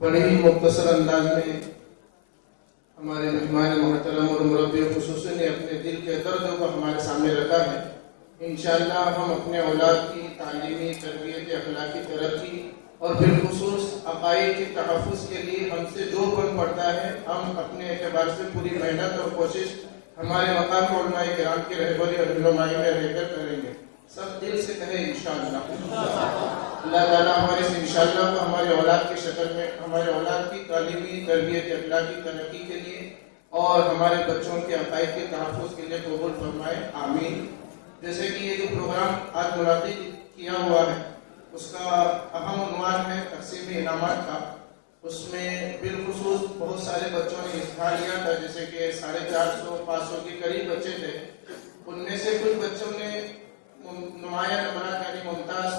बड़े ही मुख्तसर अंदाज में हमारे मेहमान मोहतरम और मुरब्बी खुसूसी ने अपने दिल के दर्द को हमारे सामने रखा है। इंशाअल्लाह हम अपने औलाद की तालीमी तरबियत अखलाकी तरक्की और बिलखुसूस अकायद के तहफ़्फ़ुज़ के लिए हमसे जो बन पड़ता है हम अपने एतबार से पूरी मेहनत और कोशिश हमारे मकाम उलमाए किराम की रहबरी और रहनुमाई में रहकर करेंगे। सब दिल से कहें इंशाअल्लाह। अल्लाह ताला हमारे से इंशाअल्लाह को हमारे औलाद की शक्ल में हमारे औलाद की तालीमी तरबियत अखलाकी तरक्की के लिए और हमारे बच्चों के अकायद के तहफ़्फ़ुज़ के लिए कबूल फरमाए, आमीन। जैसे कि ये जो प्रोग्राम आज मुनादिद किया हुआ है उसका अहम उन्वान है तक़सीम इनामात का। उसमें बिलखुसूस बहुत सारे बच्चों ने हिस्सा लिया था, जैसे कि 450-500 के करीब बच्चे थे। उनमें से कुछ बच्चों ने नुमाया नंबरात यानी मुमताज़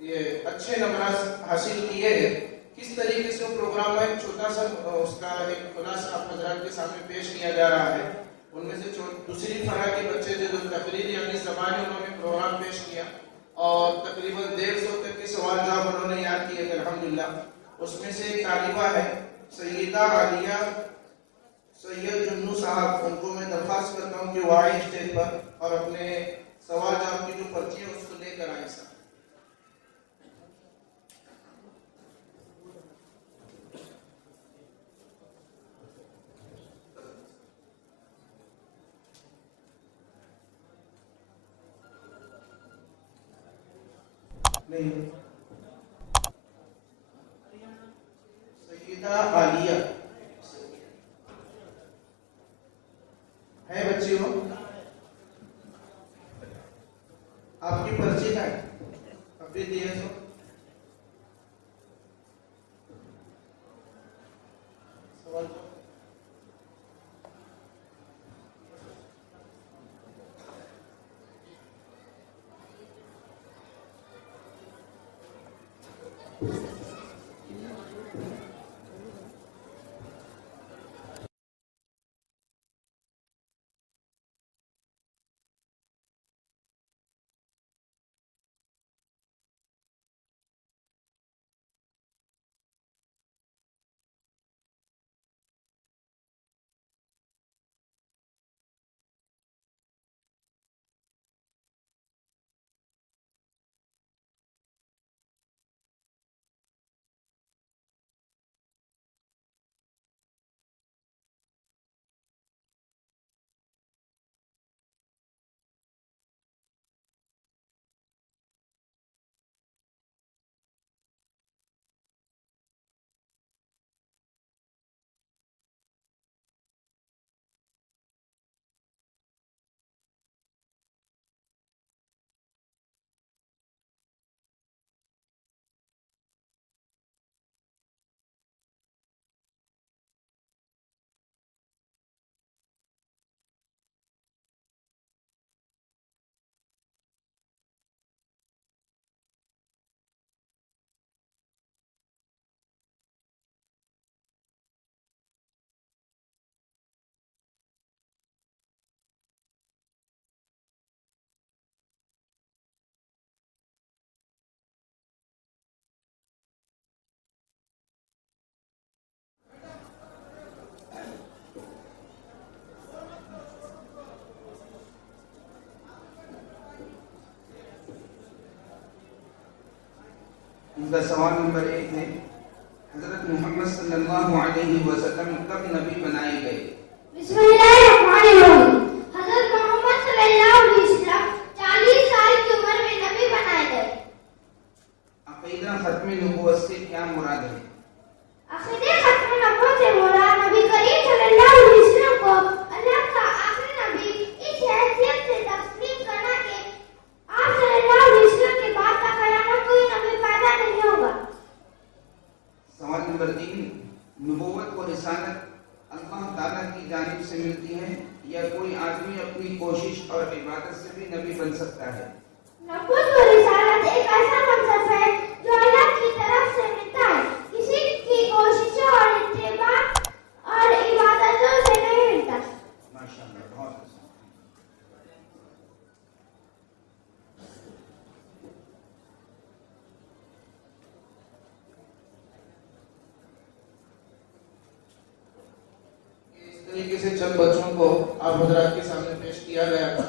ये अच्छे नंबरात हासिल किए हैं। किस तरीके से प्रोग्राम है छोटा सा उसका एक खुलासा आप हज़रात के सामने पेश किया जा रहा है। उनमें से दूसरी फरा के बच्चे थे जो तकरीर यानी ज़बानी उन्होंने प्रोग्राम पेश किया और तकरीबन 150 तक के सवाल जवाब उन्होंने याद किए थे अल्हम्दुलिल्लाह। उसमें से एक तालिबा है सैयदा आलिया सैयद जुन्नू साहब, उनको मैं दरख्वास्त करता हूँ कि वो आए स्टेज पर और अपने सवाल जवाब की जो पर्ची है उसको लेकर आए। सर नहीं, सैयदा आलिया है बच्ची हो, आपकी पर्ची है अभी दिए सो सवाल उनका सवाल नंबर 1 है, हज़रत मोहम्मद सल्लल्लाहु अलैहि वसल्लम कब नबी बनाए गए? बिस्मिल्लाहिर्रहमानिर्रहीम। हज़रत मोहम्मद सल्लल्लाहु अलैहि वसल्लम 40 साल की उम्र में नबी बनाए गए। अक़ीदा ख़त्म नबूवत से क्या मुराद है? अक़ीदा ख़त्म नबूवत से मुराद नबी करीम सल्लल्लाहु अलैहि वसल्लम को अल्लाह का आखिरी नबी इस हैसियत से तस्लीम करना कि आप सल्लल्लाहु अलैहि वसल्लम के बाद तक क़यामत कोई नबी पैदा नहीं होगा। सवाल नंबर 3, नबूवत और रिसालत अल्लाह ताला की जानिब से मिलती है या कोई आदमी अपनी कोशिश और इबादत से भी नबी बन सकता है? नबूवत और रिसालत एक ऐसा मनसब है जो अल्लाह की तरफ से मिलता है, किसी की कोशिशों और इत्तिबा और इबादतों से नहीं मिलता। माशाअल्लाह, बहुत अच्छा। के चंद बच्चों को आप हजरात के सामने पेश किया गया था।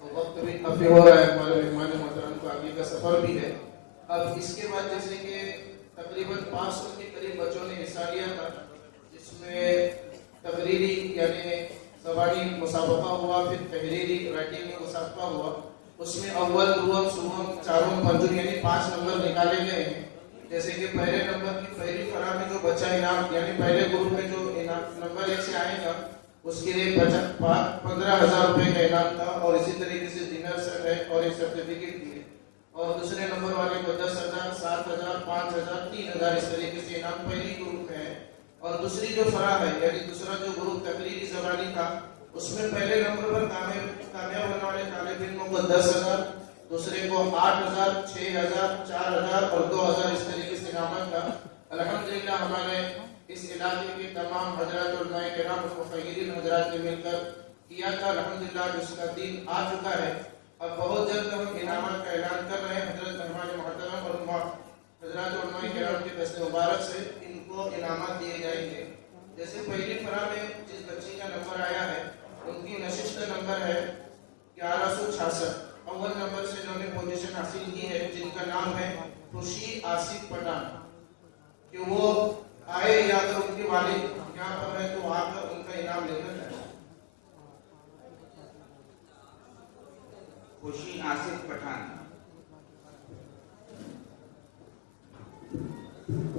तो वक्त भी काफ़ी हो रहा है, हमारे मेहमान मोहतरम को आगे का सफ़र भी है। अब इसके बाद जैसे कि तकरीबन 500 के करीब बच्चों ने हिस्सा लिया था, जिसमें तकरीरी यानी ज़बानी मुसाबका हुआ, फिर तहरीरी राइटिंग में मुसाबका हुआ। उसमें अव्वल दुअम सुवम चारों पंजुम यानी 5 नंबर निकाले गए हैं। जैसे कि पहले नंबर की पहली फरा में जो बच्चा इनाम यानी पहले ग्रुप में जो इनाम नंबर 1 से आएगा उसके लिए 15,000 रुपये का इनाम था, और इसी तरीके से डिनर सेट है और एक सर्टिफिकेट भी है। और दूसरे नंबर वाले को 10,000, 7,000, 5,000, 3,000 इस तरीके से इनाम पहली ग्रुप में है। और दूसरी जो फरा है यानी दूसरा जो ग्रुप तकरीरी ज़बानी था, उसमें पहले नंबर पर कामयाब होने वाले तालिब इल्मों को 10,000, दूसरे को 8,000, 6,000, 4,000 और 2,000 इस तरीके से इनामत था। अल्हम्दुलिल्लाह हमारे इस इलाके के तमाम हजरात उलमाए किराम और मुफ़क्किरीन हजरात ने मिलकर किया था। अल्हम्दुलिल्लाह उसका दिन आ चुका है। अब बहुत जल्द हम इनामत का ऐलान कर रहे हैं। हजरत मेहमान मोहतरम और हजरात उलमाए किराम के दस्ते मुबारक से इनको इनामत दिए जाएंगे। जैसे पहली फरा में जिस बच्ची का नंबर आया है उनकी नशिस्त नंबर है 1166। अव्वल नंबर से जिन्होंने पोजीशन हासिल की है, जिनका नाम है खुशी आसिफ पठान, कि वो आए या तो उनके वालिद यहाँ पर है तो आकर उनका इनाम लेकर जाए। खुशी आसिफ पठान।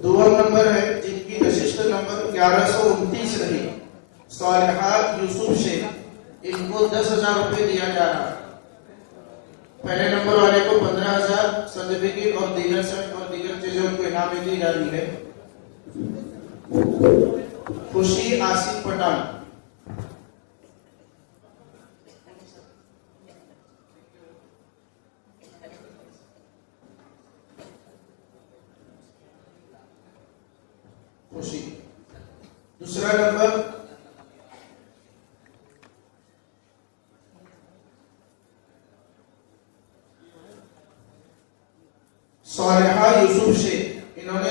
दुआ नंबर है जिनकी नशिस्त नंबर 1129 रही, सालिहा यूसुफ शेख, इनको 10,000 रुपये दिया जा रहा है। पहले नंबर वाले को 15,000 सर्टिफिकेट और दीगर सेट और दीगर चीजें उनको इनाम में दी जा रही है। खुशी आसिफ पठान। खुशी। दूसरा नंबर सालिहा यूसुफ शेख, इन्होंने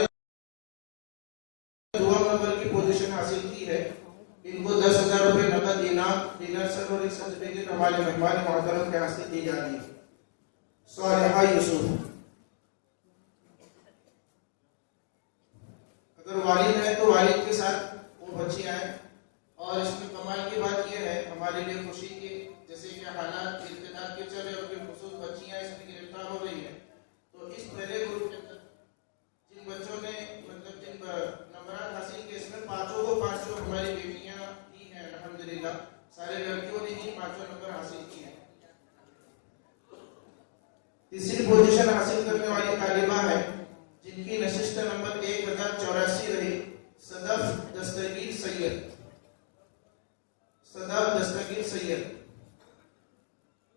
दुआ नंबर की पोजीशन हासिल की है। इनको 10,000 रुपये नकद इनाम, डिनर सेट और एक सर्टिफिकेट हमारे मेहमान मोहतरम के हासिल दी जा रही है। सालिहा यूसुफ। अगर वालिद है तो वालिद के साथ वो बच्ची आए। और इसमें कमाल की बात यह है हमारे लिए खुशी की, जैसे कि हालात इर्तिदाद के चले और फिर खुसूस बच्चियां इसमें गिरफ्तार हो रही है, तो इस पहले ग्रुप के अंदर जिन बच्चों ने मतलब जिन नंबर हासिल किए, इसमें पांचों को 500 हमारी बेटियां ही हैं। अल्हम्दुलिल्लाह सारे लड़कियों ने ही 500 नंबर हासिल किए हैं। तीसरी पोजीशन हासिल करने वाली तालिबा है जिनकी नशिस्त नंबर 1084 रही, सदफ दस्तगीर सैयद। सदफ दस्तगीर सैयद,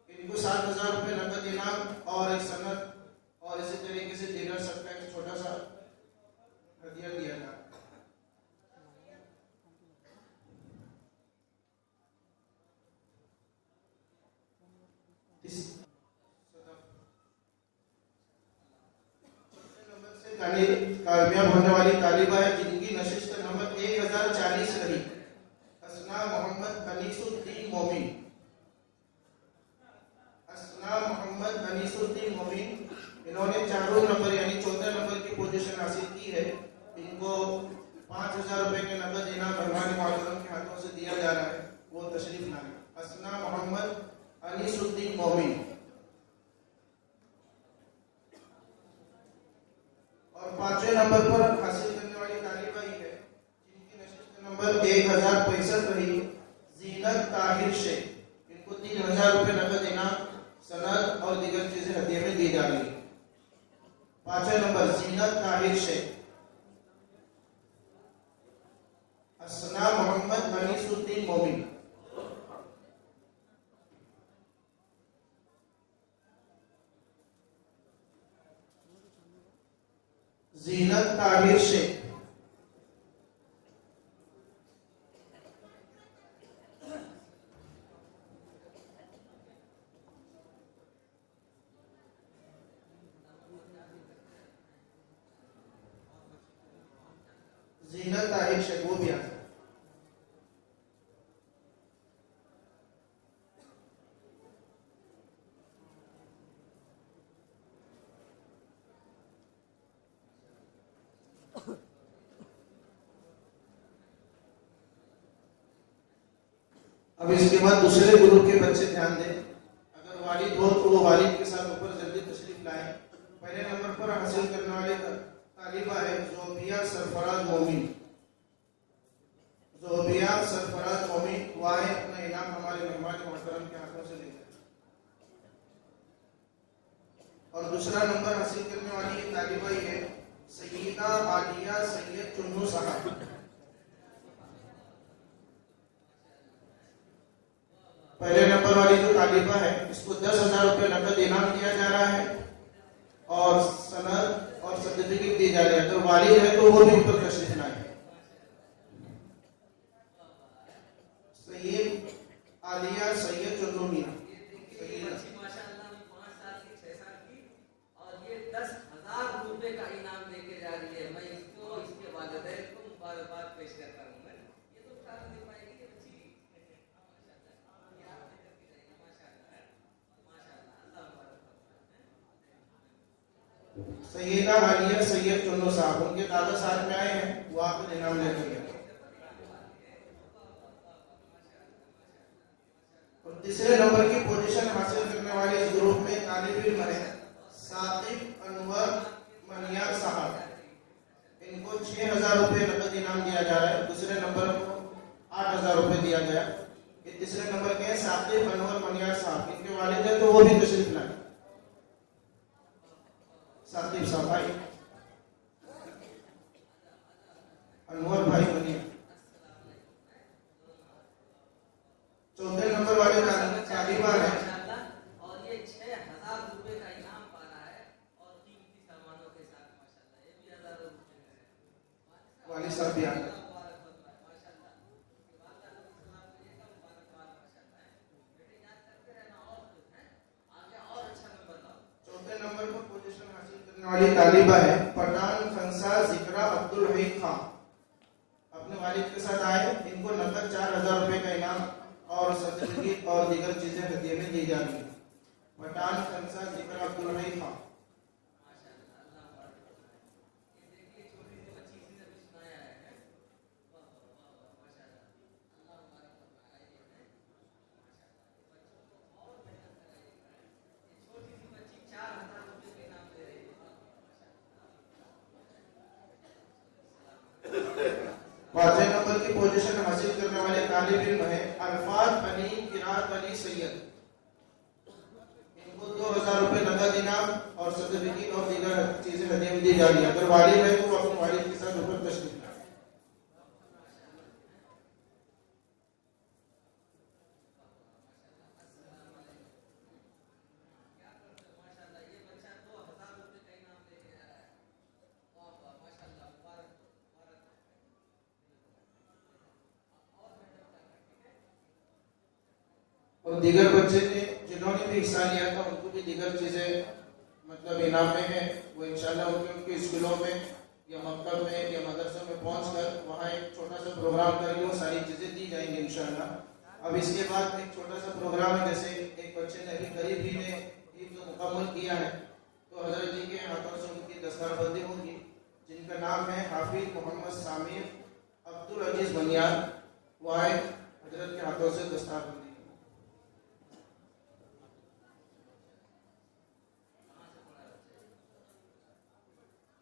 इनको 7,000 रुपये नकद इनाम और एक सनद और इसी तरीके से डिनर सेट का एक छोटा सा हदिया दिया था। कामयाब होने वाली तालिबा है जिनकी नशिस्त नंबर 1040 रही, असना मोहम्मद अनीसुद्दीन मोमिन। असना मोहम्मद अनीसुद्दीन मोमिन, इन्होंने चारों नंबर यानी 14 नंबर की पोजीशन हासिल की है। इनको 5,000 रुपये के नकद इनाम मेहमान मोहतरम के हाथों से दिया जा रहा है, वो तशरीफ लाए। असना मोहम्मद अनीसुद्दीन मोमिन। और 5वें नंबर पर हासिल करने वाली तालिबा ही है जिनकी नशिस्त नंबर 1065 रही, जीनत ताहिर शेख, इनको 3,000 रुपये नकद इनाम, सनद और दीगर चीजें हदिया में दी जा रही है। 5वें नंबर जीनत ताहिर शेख। असना मोहम्मद अनीसुद्दीन मोमिन। जीनत ताहिर शेख। जीनत ताहिर शेख वो भी आ अब इसके बाद दूसरे ग्रुप के बच्चे ध्यान दें, अगर वालिद हो तो वो वालिद के साथ ऊपर जल्दी तशरीफ लाएं। पहले नंबर पर हासिल करने वाले तालिबा है ज़ोबिया सरफराज मोमिन। ज़ोबिया सरफराज मोमिन वाए अपना इनाम हमारे मेहमान मोहतरम के हाथों से ले जाए। और दूसरा नंबर हासिल करने वाली तालिबा है सईदा आलिया सैयद चुन्नू साहब। पहले नंबर वाली जो तालिबा है इसको 10,000 रुपये नकद इनाम दिया जा रहा है और सनद और सर्टिफिकेट दी जा रही है। अगर वालिद है तो वो भी ऊपर तशरीफ लाए। सैयद आलिया सैयद चुन्नू मियां सैयदा आलिया सैयद चुन्नू साहब, उनके दादा साथ में आए हैं, वो आपको इनाम लेकर गए। और तीसरे नंबर की पोजीशन हासिल करने वाले इस ग्रुप में तालिब इल्म है साकिब अनवर मनियार साहब। इनको 6,000 रुपये नकद इनाम दिया जा रहा है। दूसरे नंबर को 8,000 रुपये दिया गया। ये तीसरे नंबर के साकिब अनवर मनियार साहब, इनके वालिद है तो वो भी तशरीफ लाए। साकिब साहब भाई, अनवर भाई बनिए। चौथे नंबर वाले तालिबा है और ये 6,000 रुपए का इनाम पा रहा है और कीमती सामानों के साथ माशाल्लाह। ये भी 1,000 रुपए वाली साहब भी आ गए। वाली तालिबा है पठान खंसा जिक्रा अब्दुल हमीद खान। अपने वालिद के साथ आए। इनको नकद 4,000 रुपये का इनाम और सर्टिफिकेट और दीगर चीजें हदिये में दी जा रही है। पठान खंसा जिक्रा अब्दुल हमीद खान। पांचवें नंबर की पोजीशन हासिल करने वाले तालिब इल्म है अरफात अली किरात अली सैयद। इनको 2,000 रुपये नकद इनाम और सर्टिफिकेट और दीगर चीजें हदिया में दी जा रही है। अगर वालिद है तो वो अपने वालिद के साथ ऊपर तशरीफ लाए। और दीगर बच्चे ने जिन्होंने भी हिस्सा लिया था उनको भी दीगर चीज़ें मतलब इनाम में है। वो इंशाल्लाह उनके स्कूलों में या मकतब में या मदरसों में पहुंचकर वहाँ एक छोटा सा प्रोग्राम करके वो सारी चीज़ें दी जाएंगी इंशाल्लाह। अब इसके बाद एक छोटा सा प्रोग्राम है, जैसे एक बच्चे ने अभी करीब ही ने जो मुकम्मल किया है तो हजरत जी के हाथों से उनकी दस्तारबंदी होगी, जिनका नाम है हाफिज मोहम्मद सामिर अब्दुल अजीज बनियार। वाहिद हजरत के हाथों से दस्तारबंदी।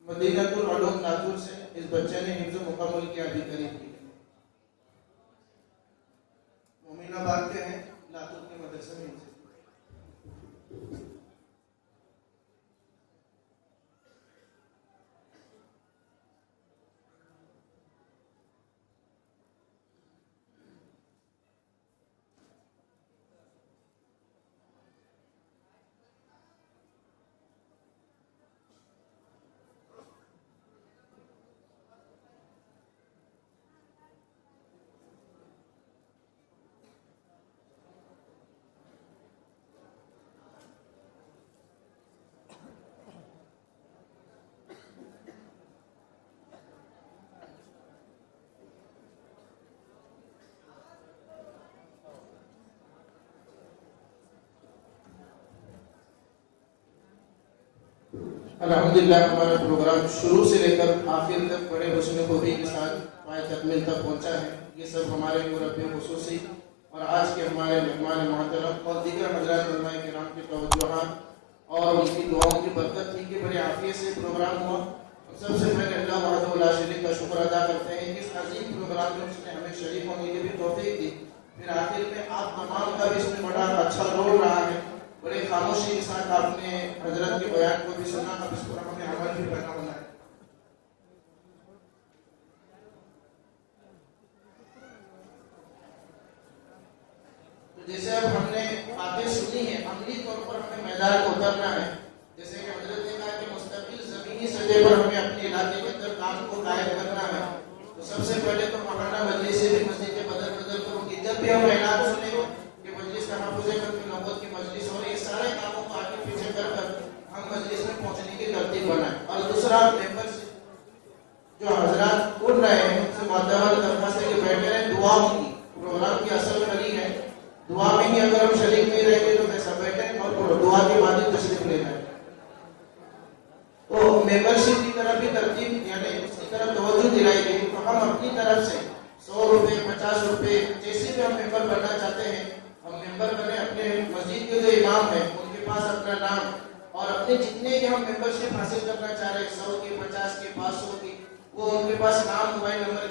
मदीनातुल उलूम लातूर से इस बच्चे ने हिफ्ज़ मुकम्मल किया अभी करीब की। मोमिनाबाद के हैं, लातूर के मदरसे में। अल्हम्दुलिल्लाह हमारा प्रोग्राम शुरू से लेकर आखिर तक बड़े हुस्न खूबी के साथ तकमील तक पहुंचा है। ये सब हमारे मुरब्बी खुसूसी और आज के हमारे मेहमान मोहतरम और दीगर हज़रात उलमाए किराम की तवज्जुहात और उनकी दुआओं की बरकत थी कि बड़े आफियत से प्रोग्राम हुआ। सबसे पहले अल्लाह वहदहु ला शरीक का शुक्र अदा करते हैं कि इस अजीम प्रोग्राम में उसने हमें शरीक होने की भी तौफीक दी। फिर आखिर में आप तमाम का भी इसमें बड़ा अच्छा रोल रहा है। बड़े खामोशी के साथ आपने हजरत के बयान को भी सुना, अब इस पर हमें अमल भी करना होना है। तो जैसे अब हमने बातें सुनी है, अमली तौर पर हमें मैदान को उतरना है। जैसे कि हजरत ने कहा कि मुस्तकिल ज़मीनी सतह पर हमें अपने इलाके के अंदर काम को कायम करना है। तो सबसे पहले तो महाना मजलिस से भी मस्जिद के बदल बदल करूँगी। जब भी हम ऐलान सुनेंगे कि मजलिस का तहफ़्फ़ुज़ ख़त्म नबूवत की मजलिस हो रही है, सारे कामों को आगे पीछे कर हम मजलिस में पहुँचने की तरतीब बनाएं। और दूसरा, मेंबर जो हजरात उठ रहे हैं उनसे मुअद्दबन दरख्वास्त है कि बैठे रहें, दुआ की प्रोग्राम की असल कड़ी है। दुआ में ही अगर हम शरीक नहीं रहेंगे तो कैसा बैठे और दुआ के बाद ही तशरीफ ले जाए। तो मेंबरशिप की तरफ भी तरतीब यानी उसकी तरफ तवज्जो दिलाई गई। तो हम अपनी तरफ से 100 रुपये 50 रुपये जैसे भी हम मेंबर बनना चाहते हैं हम मेंबर बने। अपने मस्जिद के जो इमाम हैं उनके पास अपना नाम और अपने जितने भी हम मेंबरशिप हासिल करना चाह रहे हैं 100 की 50 की 500 की, वो उनके पास नाम मोबाइल नंबर